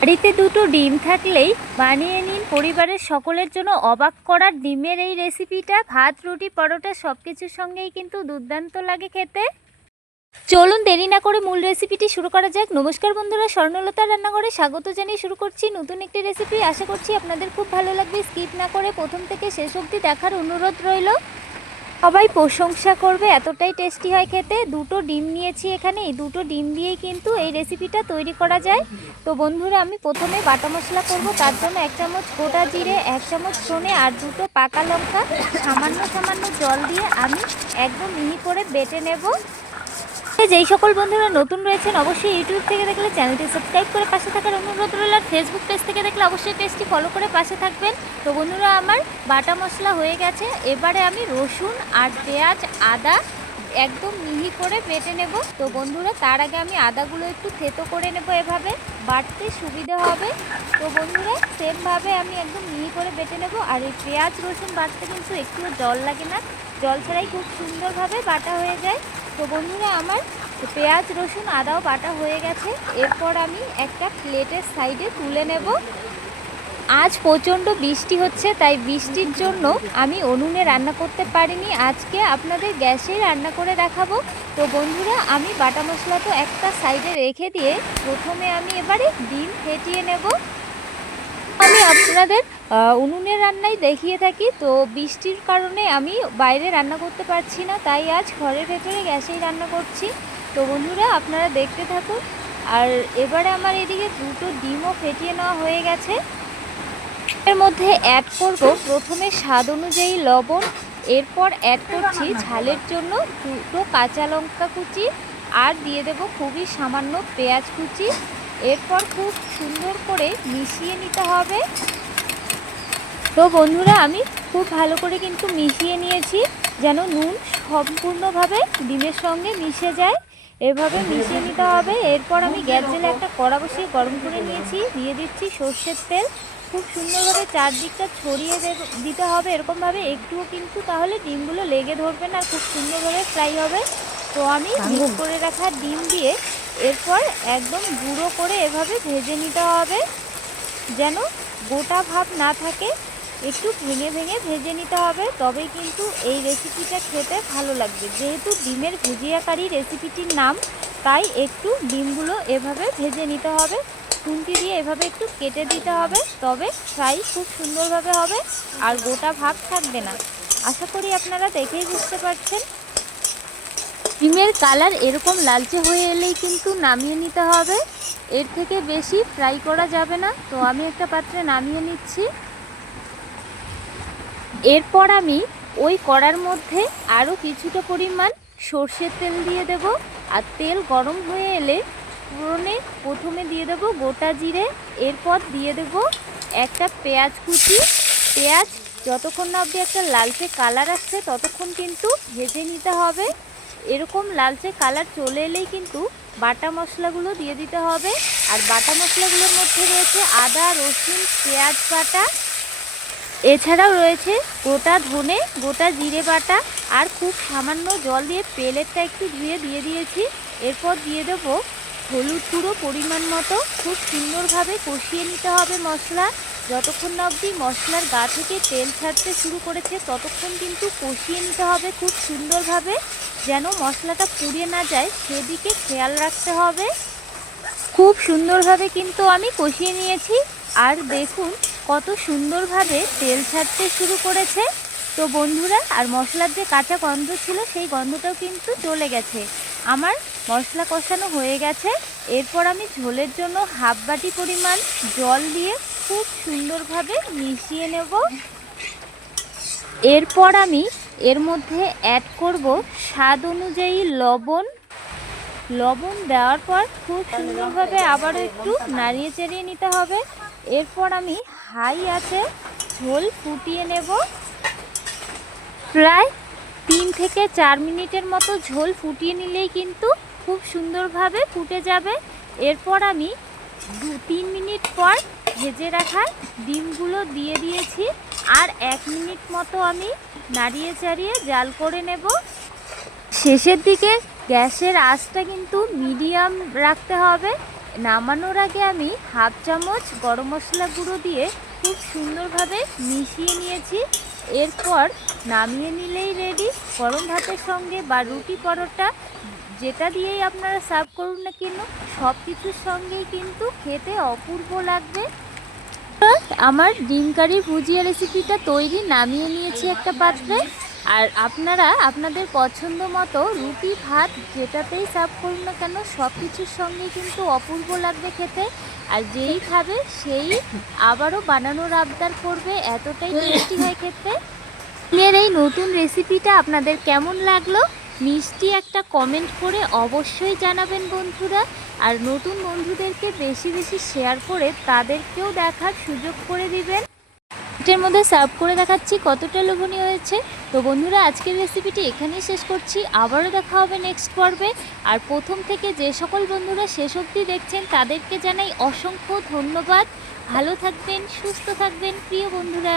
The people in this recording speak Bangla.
বাড়িতে দুটো ডিম থাকলেই বানিয়ে নিন পরিবারের সকলের জন্য অবাক করার ডিমের এই রেসিপিটা। ভাত, রুটি, পরোটা সব কিছুর সঙ্গেই কিন্তু দুর্দান্ত লাগে খেতে। চলুন দেরি না করে মূল রেসিপিটি শুরু করা যাক। নমস্কার বন্ধুরা স্বর্ণলতা রান্নাঘরে স্বাগত জানিয়ে শুরু করছি নতুন একটি রেসিপি। আশা করছি আপনাদের খুব ভালো লাগবে। স্কিপ না করে প্রথম থেকে শেষ অবধি দেখার অনুরোধ রইল। সবাই প্রশংসা করবে, এতটাই টেস্টি হয় খেতে। দুটো ডিম নিয়েছি এখানে, এই দুটো ডিম দিয়েই কিন্তু এই রেসিপিটা তৈরি করা যায়। তো বন্ধুরা, আমি প্রথমে বাটা মশলা করব, তার জন্য এক চামচ গোটা জিরে, এক চামচ সোনে আর দুটো পাকা লঙ্কা। সামান্য সামান্য জল দিয়ে আমি একদম মিহি করে বেটে নেব। যেই সকল বন্ধুরা নতুন রয়েছেন, অবশ্যই ইউটিউব থেকে দেখলে চ্যানেলটি সাবস্ক্রাইব করে পাশে থাকার অনুরোধ রইল। আর ফেসবুক পেজ থেকে দেখলে অবশ্যই পেজটি ফলো করে পাশে থাকবেন। তো বন্ধুরা, আমার বাটা মশলা হয়ে গেছে। এবারে আমি রসুন আর পেঁয়াজ, আদা একদম মিহি করে বেটে নেব। তো বন্ধুরা, তার আগে আমি আদাগুলো একটু থেতো করে নেব এভাবে। বাটতে সুবিধা হবে। তো বন্ধুরা, সেমভাবে আমি একদম মিহি করে বেটে নেব। আর এই পেঁয়াজ, রসুন বাটতে কিন্তু একটুও জল লাগে না। জল ছাড়াই খুব সুন্দরভাবে বাটা হয়ে যায়। তো বন্ধুরা আমার পেঁয়াজ, রসুন আদাও বাটা হয়ে গেছে। এরপর আমি একটা প্লেটের সাইডে তুলে নেব। আজ প্রচণ্ড বৃষ্টি হচ্ছে, তাই বৃষ্টির জন্য আমি উনুনে রান্না করতে পারিনি। আজকে আপনাদের গ্যাসে রান্না করে দেখাবো। তো বন্ধুরা, আমি বাটা মশলা তো একটা সাইডে রেখে দিয়ে প্রথমে আমি এবারে ডিম ফেটিয়ে নেব। আপনাদের উনুনের রান্নাই দেখিয়ে থাকি। তো বৃষ্টির কারণে আমি বাইরে রান্না করতে পারছি না, তাই আজ ঘরের ভেতরে গ্যাসেই রান্না করছি। তো বন্ধুরা, আপনারা দেখতে থাকুন। আর এবারে আমার এদিকে দুটো ডিমও ফেটিয়ে নেওয়া হয়ে গেছে। এর মধ্যে অ্যাড করব প্রথমে স্বাদ অনুযায়ী লবণ, এরপর অ্যাড করছি ঝালের জন্য দুটো কাঁচা লঙ্কা কুচি, আর দিয়ে দেব খুবই সামান্য পেঁয়াজ কুচি। এরপর খুব সুন্দর করে মিশিয়ে নিতে হবে। তো বন্ধুরা আমি খুব ভালো করে কিন্তু মিশিয়ে নিয়েছি যেন নুন সম্পূর্ণভাবে ডিমের সঙ্গে মিশে যায়। এভাবে মিশিয়ে নিতে হবে। এরপর আমি গ্যাস জেলে একটা কড়া বসিয়ে গরম করে নিয়েছি। দিয়ে দিচ্ছি সর্ষের তেল। খুব সুন্দরভাবে চারদিকটা ছড়িয়ে দেব- দিতে হবে এরকমভাবে। একটুও কিন্তু তাহলে ডিমগুলো লেগে ধরবে না খুব সুন্দরভাবে ফ্রাই হবে। তো আমি করে রাখা ডিম দিয়ে এরপর একদম গুঁড়ো করে এভাবে ভেজে নিতে হবে। যেন গোটা ভাব না থাকে, একটু ভেঙে ভেঙে ভেজে নিতে হবে। তবেই কিন্তু এই রেসিপিটা খেতে ভালো লাগবে। যেহেতু ডিমের ভুজিয়া কারি রেসিপিটির নাম, তাই একটু ডিমগুলো এভাবে ভেজে নিতে হবে। খুন্তি দিয়ে এভাবে একটু কেটে দিতে হবে। তবে ফ্রাই খুব সুন্দরভাবে হবে আর গোটা ভাব থাকবে না। আশা করি আপনারা দেখেই বুঝতে পারছেন। ডিমের কালার এরকম লালচে হয়ে এলেই কিন্তু নামিয়ে নিতে হবে। এর থেকে বেশি ফ্রাই করা যাবে না। তো আমি একটা পাত্রে নামিয়ে নিচ্ছি। এরপর আমি ওই কড়ার মধ্যে আরও কিছুটা পরিমাণ সর্ষের তেল দিয়ে দেব। আর তেল গরম হয়ে এলে ফোড়নে প্রথমে দিয়ে দেব গোটা জিরে। এরপর দিয়ে দেব একটা পেঁয়াজ কুচি। পেঁয়াজ যতক্ষণ না অবধি একটা লালচে কালার আসছে, ততক্ষণ কিন্তু ভেজে নিতে হবে। এরকম লালচে কালার চলে এলেই কিন্তু বাটা মশলাগুলো দিয়ে দিতে হবে। আর বাটা মশলাগুলোর মধ্যে রয়েছে আদা, রসুন, পেঁয়াজ বাটা। এছাড়াও রয়েছে গোটা ধনে, গোটা জিরে বাটা। আর খুব সামান্য জল দিয়ে পেলেটটা একটু ধুয়ে দিয়ে দিয়েছি। এরপর দিয়ে দেব হলুদ গুঁড়ো পরিমাণ মতো। খুব সুন্দরভাবে কষিয়ে নিতে হবে মশলা। যতক্ষণ না অবধি মশলার গা থেকে তেল ছাড়তে শুরু করেছে, ততক্ষণ কিন্তু কষিয়ে নিতে হবে খুব সুন্দরভাবে, যেন মশলাটা পুড়িয়ে না যায়। সেদিকে খেয়াল রাখতে হবে। খুব সুন্দরভাবে কিন্তু আমি কষিয়ে নিয়েছি। আর দেখুন কত সুন্দরভাবে তেল ছাড়তে শুরু করেছে। তো বন্ধুরা, আর মশলার যে কাঁচা গন্ধ ছিল, সেই গন্ধটাও কিন্তু চলে গেছে। আমার মশলা কষানো হয়ে গেছে। এরপর আমি ঝোলের জন্য হাফ বাটি পরিমাণ জল দিয়ে খুব সুন্দরভাবে মিশিয়ে নেব। এরপর আমি এর মধ্যে অ্যাড করব স্বাদ অনুযায়ী লবণ। লবণ দেওয়ার পর খুব সুন্দরভাবে আবারও একটু নাড়িয়ে চাড়িয়ে নিতে হবে। এরপর আমি হাই আছে ঝোল ফুটিয়ে নেব। প্রায় তিন থেকে চার মিনিটের মতো ঝোল ফুটিয়ে নিলেই কিন্তু খুব সুন্দরভাবে ফুটে যাবে। এরপর আমি দু তিন মিনিট পর ভেজে রাখা ডিমগুলো দিয়ে দিয়েছি। আর এক মিনিট মতো আমি নাড়িয়ে চাড়িয়ে জাল করে নেব। শেষের দিকে গ্যাসের আঁচটা কিন্তু মিডিয়াম রাখতে হবে। নামানোর আগে আমি হাফ চামচ গরম মশলা গুঁড়ো দিয়ে খুব সুন্দরভাবে মিশিয়ে নিয়েছি। এরপর নামিয়ে নিলেই রেডি গরম ভাতের সঙ্গে বা রুটি পরোটা, যেটা দিয়েই আপনারা সার্ভ করুন না কেন সব কিছুর সঙ্গেই কিন্তু খেতে অপূর্ব লাগবে। আমার ডিম কারি ভুজিয়া রেসিপিটা তৈরি নামিয়ে নিয়েছি একটা পাত্রে। আর আপনারা আপনাদের পছন্দ মতো রুটি, ভাত যেটাতেই সার্ভ করুন না কেন সব কিছুর সঙ্গেই কিন্তু অপূর্ব লাগবে খেতে। আর যেই খাবে সেই আবারও বানানোর আবদার করবে, এতটাই টেস্টি হয় খেতে। এর এই নতুন রেসিপিটা আপনাদের কেমন লাগল? মিষ্টি একটা কমেন্ট করে অবশ্যই জানাবেন বন্ধুরা। আর নতুন বন্ধুদেরকে বেশি বেশি শেয়ার করে তাদেরকেও দেখার সুযোগ করে দিবেন। এটার মধ্যে সার্ভ করে দেখাচ্ছি কতটা লোভনীয় হয়েছে। তো বন্ধুরা, আজকের রেসিপিটি এখানেই শেষ করছি। আবারও দেখা হবে নেক্সট পর্বে। আর প্রথম থেকে যে সকল বন্ধুরা শেষ অবধি দেখছেন, তাদেরকে জানাই অসংখ্য ধন্যবাদ। ভালো থাকবেন, সুস্থ থাকবেন, প্রিয় বন্ধুরা।